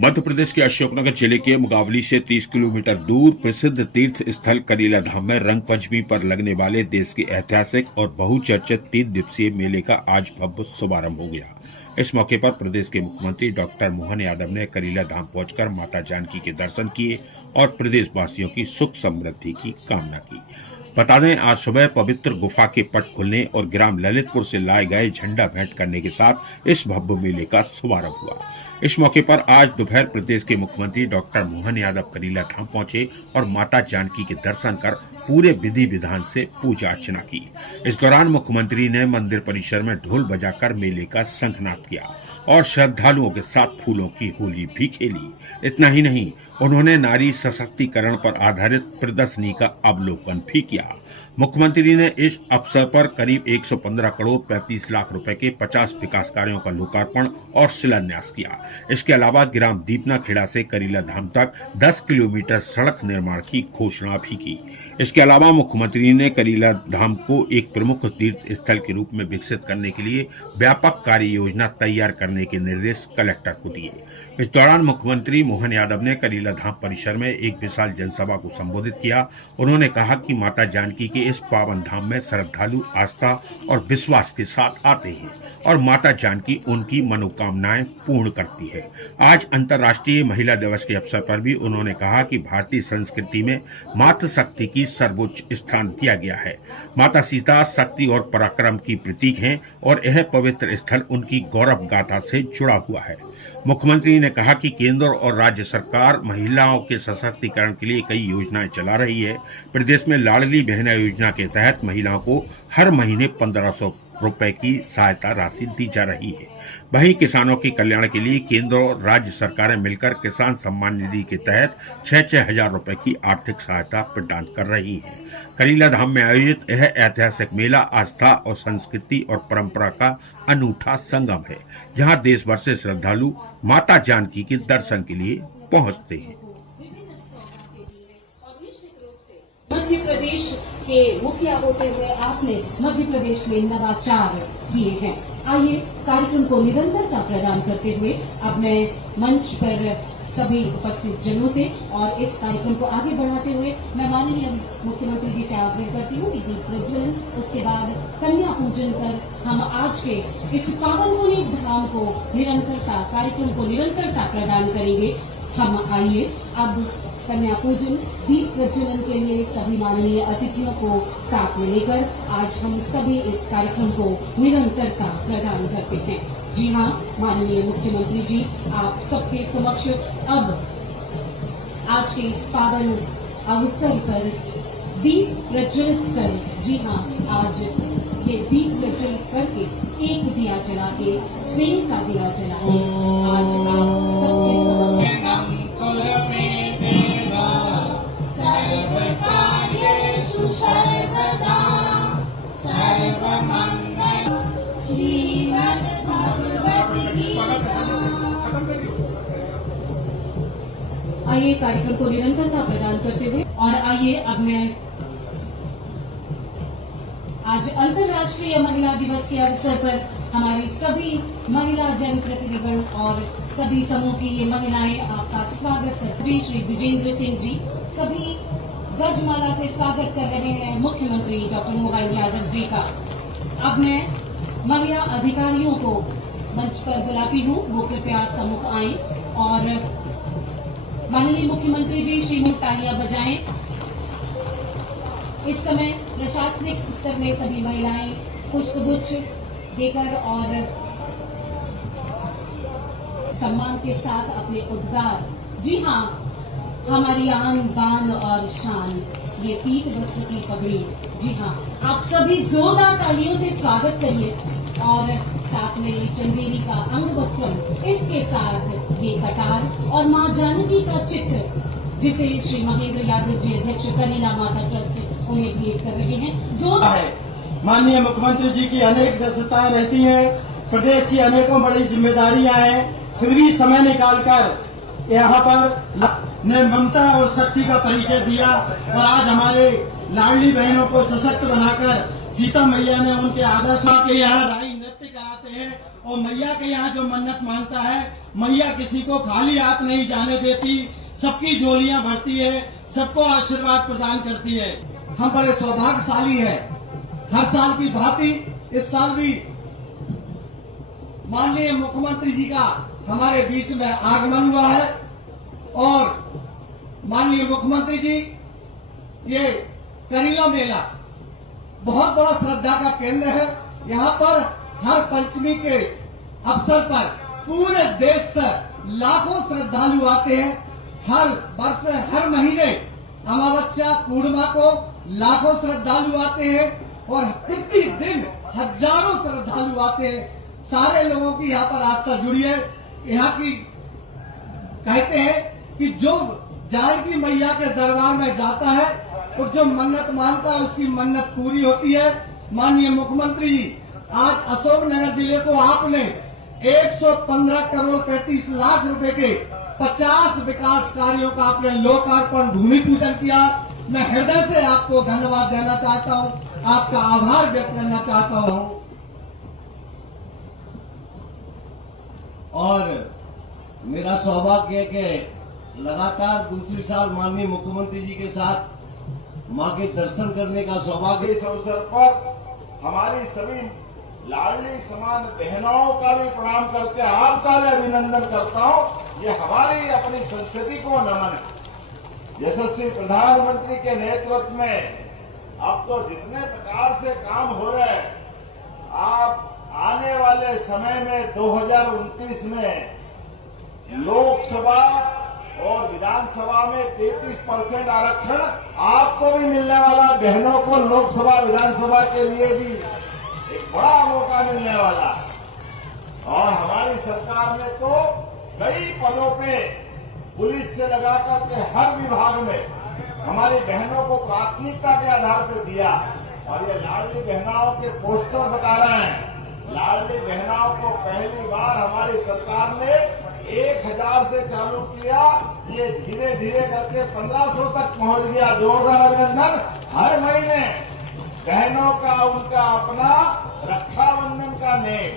मध्य प्रदेश के अशोकनगर जिले के मुगावली से 30 किलोमीटर दूर प्रसिद्ध तीर्थ स्थल करीला धाम में रंग पंचमी पर लगने वाले देश के ऐतिहासिक और बहुचर्चित 3 दिवसीय मेले का आज भव्य शुभारंभ हो गया। इस मौके पर प्रदेश के मुख्यमंत्री डॉक्टर मोहन यादव ने करीला धाम पहुंचकर माता जानकी के दर्शन किए और प्रदेशवासियों की सुख समृद्धि की कामना की। बता दें, आज सुबह पवित्र गुफा के पट खुलने और ग्राम ललितपुर से लाए गए झंडा भेंट करने के साथ इस भव्य मेले का शुभारंभ हुआ। इस मौके पर आज दोपहर प्रदेश के मुख्यमंत्री डॉक्टर मोहन यादव करीला धाम पहुंचे और माता जानकी के दर्शन कर पूरे विधि विधान से पूजा अर्चना की। इस दौरान मुख्यमंत्री ने मंदिर परिसर में ढोल बजाकर मेले का शंखनाद किया और श्रद्धालुओं के साथ फूलों की होली भी खेली। इतना ही नहीं, उन्होंने नारी सशक्तिकरण पर आधारित प्रदर्शनी का अवलोकन भी किया। मुख्यमंत्री ने इस अवसर पर करीब 115 करोड़ 35 लाख रुपए के 50 विकास कार्यों का लोकार्पण और शिलान्यास किया। इसके अलावा ग्राम दीपना खेड़ा से करीला धाम तक 10 किलोमीटर सड़क निर्माण की घोषणा भी की। इसके अलावा मुख्यमंत्री ने करीला धाम को एक प्रमुख तीर्थ स्थल के रूप में विकसित करने के लिए व्यापक कार्य योजना तैयार करने के निर्देश कलेक्टर को दिए। इस दौरान मुख्यमंत्री मोहन यादव ने करीला धाम परिसर में एक विशाल जनसभा को संबोधित किया। उन्होंने कहा कि माता जानकी के इस पावन धाम में श्रद्धालु आस्था और विश्वास के साथ आते हैं और माता जानकी उनकी मनोकामनाएं पूर्ण करती है। आज अंतर्राष्ट्रीय महिला दिवस के अवसर पर भी उन्होंने कहा कि भारतीय संस्कृति में मातृशक्ति की सर्वोच्च स्थान दिया गया है। माता सीता शक्ति और पराक्रम की प्रतीक हैं और यह पवित्र स्थल उनकी गौरव गाथा से जुड़ा हुआ है। मुख्यमंत्री ने कहा कि केंद्र और राज्य सरकार महिलाओं के सशक्तिकरण के लिए कई योजनाएं चला रही है। प्रदेश में लाडली बहना योजना के तहत महिलाओं को हर महीने 1500 रुपए की सहायता राशि दी जा रही है। वहीं किसानों के कल्याण के लिए केंद्र और राज्य सरकारें मिलकर किसान सम्मान निधि के तहत 6-6 हजार रुपए की आर्थिक सहायता प्रदान कर रही है। करीला धाम में आयोजित यह ऐतिहासिक मेला आस्था और संस्कृति और परंपरा का अनूठा संगम है, जहां देश भर से श्रद्धालु माता जानकी के दर्शन के लिए पहुंचते हैं। मध्य प्रदेश के मुखिया होते हुए आपने मध्य प्रदेश में नवाचार किए हैं। आइए कार्यक्रम को निरंतरता प्रदान करते हुए अब मैं मंच पर सभी उपस्थित जनों से और इस कार्यक्रम को आगे बढ़ाते हुए मैं माननीय मुख्यमंत्री जी से आग्रह करती हूँ कि दीप प्रज्वलन, उसके बाद कन्या पूजन कर हम आज के इस पावन पुनीत धाम को निरंतरता, कार्यक्रम को निरंतरता प्रदान करेंगे। हम आइए अब कन्या पूजन, दीप प्रज्वलन के लिए सभी माननीय अतिथियों को साथ में लेकर आज हम सभी इस कार्यक्रम को निरंतरता प्रदान करते हैं। जी हाँ, माननीय मुख्यमंत्री जी, आप सबके समक्ष अब आज के इस पावन अवसर पर दीप प्रज्वलित कर, जी हाँ, आज ये दीप प्रज्वलित करके एक दिया जला के स्नेह का दिया जला के आज आप सबके समक्ष आइए कार्यक्रम को निरंतरता प्रदान करते हुए और आइए अब मैं आज अंतर्राष्ट्रीय महिला दिवस के अवसर पर हमारी सभी महिला जनप्रतिनिधिगण और सभी समूह की ये महिलाएं आपका स्वागत करती हैं। श्री विजेंद्र सिंह जी सभी गजमाला से स्वागत कर रहे हैं मुख्यमंत्री डॉक्टर मोहन यादव जी का। अब मैं महिला अधिकारियों को मंच पर बुलाती हूँ, वो कृपया सम्मुख आएं और माननीय मुख्यमंत्री जी श्रीमती तालियां बजाएं। इस समय प्रशासनिक स्तर में सभी महिलाएं पुष्पगुच्छ देकर और सम्मान के साथ अपने उद्गार, जी हाँ, हमारी आन बान और शान, ये पीत वस्त्र की पगड़ी, जी हाँ, आप सभी जोरदार तालियों से स्वागत करिए और साथ में ये चंदेरी का अंग वस्त्रम, इसके साथ ये कटार और मां जानकी का चित्र, जिसे श्री महेंद्र यादव जी अध्यक्ष करीला माता ट्रस्ट उन्हें भेंट कर रहे हैं। जोरदार माननीय मुख्यमंत्री जी की अनेक व्यस्तताएं रहती हैं, प्रदेश की अनेकों बड़ी जिम्मेदारियां हैं, फिर भी समय निकालकर यहाँ पर ने ममता और शक्ति का परिचय दिया और आज हमारे लाडली बहनों को सशक्त बनाकर सीता मैया ने उनके आदर्शों के यहाँ राही नृत्य कराते हैं। और मैया के यहाँ जो मन्नत मांगता है, मैया किसी को खाली हाथ नहीं जाने देती, सबकी झोलियां भरती है, सबको आशीर्वाद प्रदान करती है। हम बड़े सौभाग्यशाली हैं। हर साल की भांति इस साल भी माननीय मुख्यमंत्री जी का हमारे बीच में आगमन हुआ है। और माननीय मुख्यमंत्री जी, ये करीला मेला बहुत बड़ा श्रद्धा का केंद्र है। यहाँ पर हर पंचमी के अवसर पर पूरे देश से लाखों श्रद्धालु आते हैं। हर वर्ष हर महीने अमावस्या पूर्णिमा को लाखों श्रद्धालु आते हैं और प्रतिदिन हजारों श्रद्धालु आते हैं। सारे लोगों की यहाँ पर आस्था जुड़ी है। यहाँ की कहते हैं कि जो जानकी मैया के दरबार में जाता है और जो मन्नत मांगता है उसकी मन्नत पूरी होती है। माननीय मुख्यमंत्री जी, आज अशोकनगर जिले को आपने 115 करोड़ 35 लाख रुपए के 50 विकास कार्यों का आपने लोकार्पण भूमि पूजन किया। मैं हृदय से आपको धन्यवाद देना चाहता हूं, आपका आभार व्यक्त करना चाहता हूं। और मेरा सौभाग्य है कि लगातार दूसरी साल माननीय मुख्यमंत्री जी के साथ मां के दर्शन करने का सौभाग्य। इस अवसर पर हमारी सभी लाडली समान बहनों का भी प्रणाम करके आपका भी अभिनंदन करता हूं। ये हमारी अपनी संस्कृति को नमन है। यशस्वी प्रधानमंत्री के नेतृत्व में अब तो जितने प्रकार से काम हो रहे हैं, आप आने वाले समय में 2029 में लोकसभा और विधानसभा में 33% आरक्षण आपको भी मिलने वाला, बहनों को लोकसभा विधानसभा के लिए भी एक बड़ा मौका मिलने वाला। और हमारी सरकार ने तो कई पदों पे पुलिस से लगाकर के हर विभाग में हमारी बहनों को प्राथमिकता के आधार पर दिया। और ये लाडली बहनाओं के पोस्टर बता रहे हैं। लाडली बहनाओं को पहली बार हमारी सरकार ने 1000 से चालू किया, ये धीरे धीरे करके 1500 तक पहुंच गया। जोरदार अभिनंदन। हर महीने बहनों का उनका अपना रक्षाबंधन का नेम।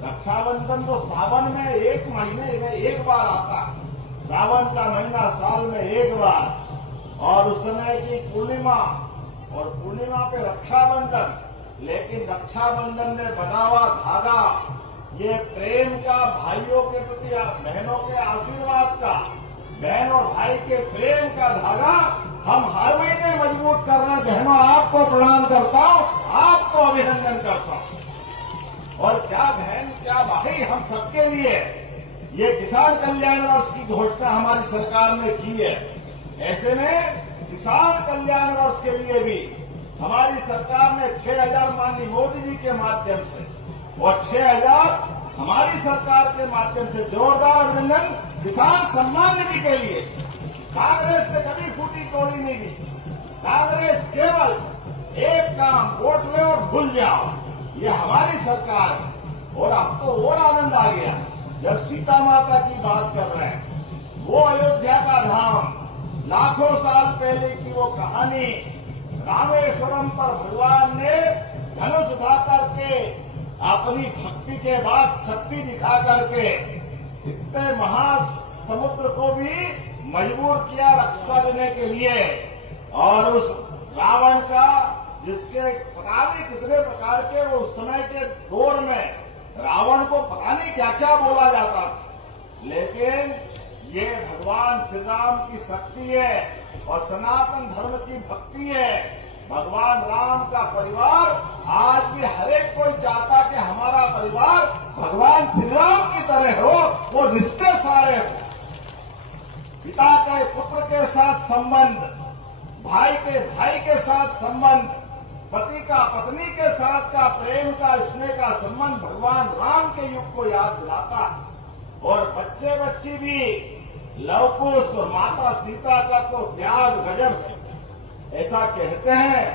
रक्षाबंधन तो सावन में एक महीने में एक बार आता, सावन का महीना साल में एक बार, और उस समय की पूर्णिमा, और पूर्णिमा पे रक्षाबंधन। लेकिन रक्षाबंधन में बना हुआ धागा, ये प्रेम का, भाइयों के प्रति बहनों के आशीर्वाद का, बहन और भाई के प्रेम का धागा हम हर महीने मजबूत कर रहे हैं। बहनों, आपको प्रणाम करता हूं, आपको अभिनंदन करता हूं। और क्या बहन क्या भाई, हम सबके लिए ये किसान कल्याण वर्ष की घोषणा हमारी सरकार ने की है। ऐसे में किसान कल्याण वर्ष के लिए भी हमारी सरकार ने 6000 माननीय मोदी जी के माध्यम से और 6000 हमारी सरकार के माध्यम से जोरदार अभिनंदन। किसान सम्मान निधि के लिए कांग्रेस ने कभी फूटी तोड़ी नहीं दी। कांग्रेस केवल एक काम, वोट ले और भूल जाओ, ये हमारी सरकार है। और अब तो और आनंद आ गया जब सीता माता की बात कर रहे हैं। वो अयोध्या का धाम, लाखों साल पहले की वो कहानी, रामेश्वरम पर भगवान ने धनुष उठा करके अपनी भक्ति के बाद शक्ति दिखा करके इतने महासमुद्र को भी मजबूर किया रक्षा देने के लिए। और उस रावण का, जिसके पता नहीं कितने प्रकार के वो उस समय के दौर में रावण को पता नहीं क्या क्या बोला जाता था, लेकिन ये भगवान श्री राम की शक्ति है और सनातन धर्म की भक्ति है। भगवान राम का परिवार आज भी हर एक कोई चाहता कि हमारा परिवार भगवान श्री राम की तरह हो, वो रिश्ते सारे हो। पिता के पुत्र के साथ संबंध, भाई के भाई के साथ संबंध, पति का पत्नी के साथ का प्रेम का, स्नेह का संबंध भगवान राम के युग को याद दिलाता है। और बच्चे बच्ची भी लवकुश और माता सीता का तो त्याग गजब है। ऐसा कहते हैं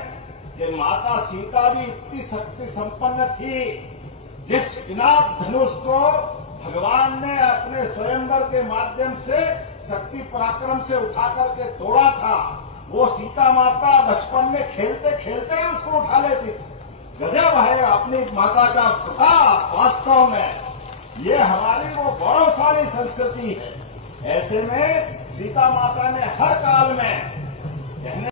कि माता सीता भी इतनी शक्ति संपन्न थी, जिस पिनाक धनुष को भगवान ने अपने स्वयंवर के माध्यम से शक्ति पराक्रम से उठा करके तोड़ा था, वो सीता माता बचपन में खेलते खेलते ही उसको उठा लेती थी। गजब है अपनी माता का प्रताप। वास्तव में ये हमारी वो गौरवशाली संस्कृति है। ऐसे में सीता माता ने हर काल में कहने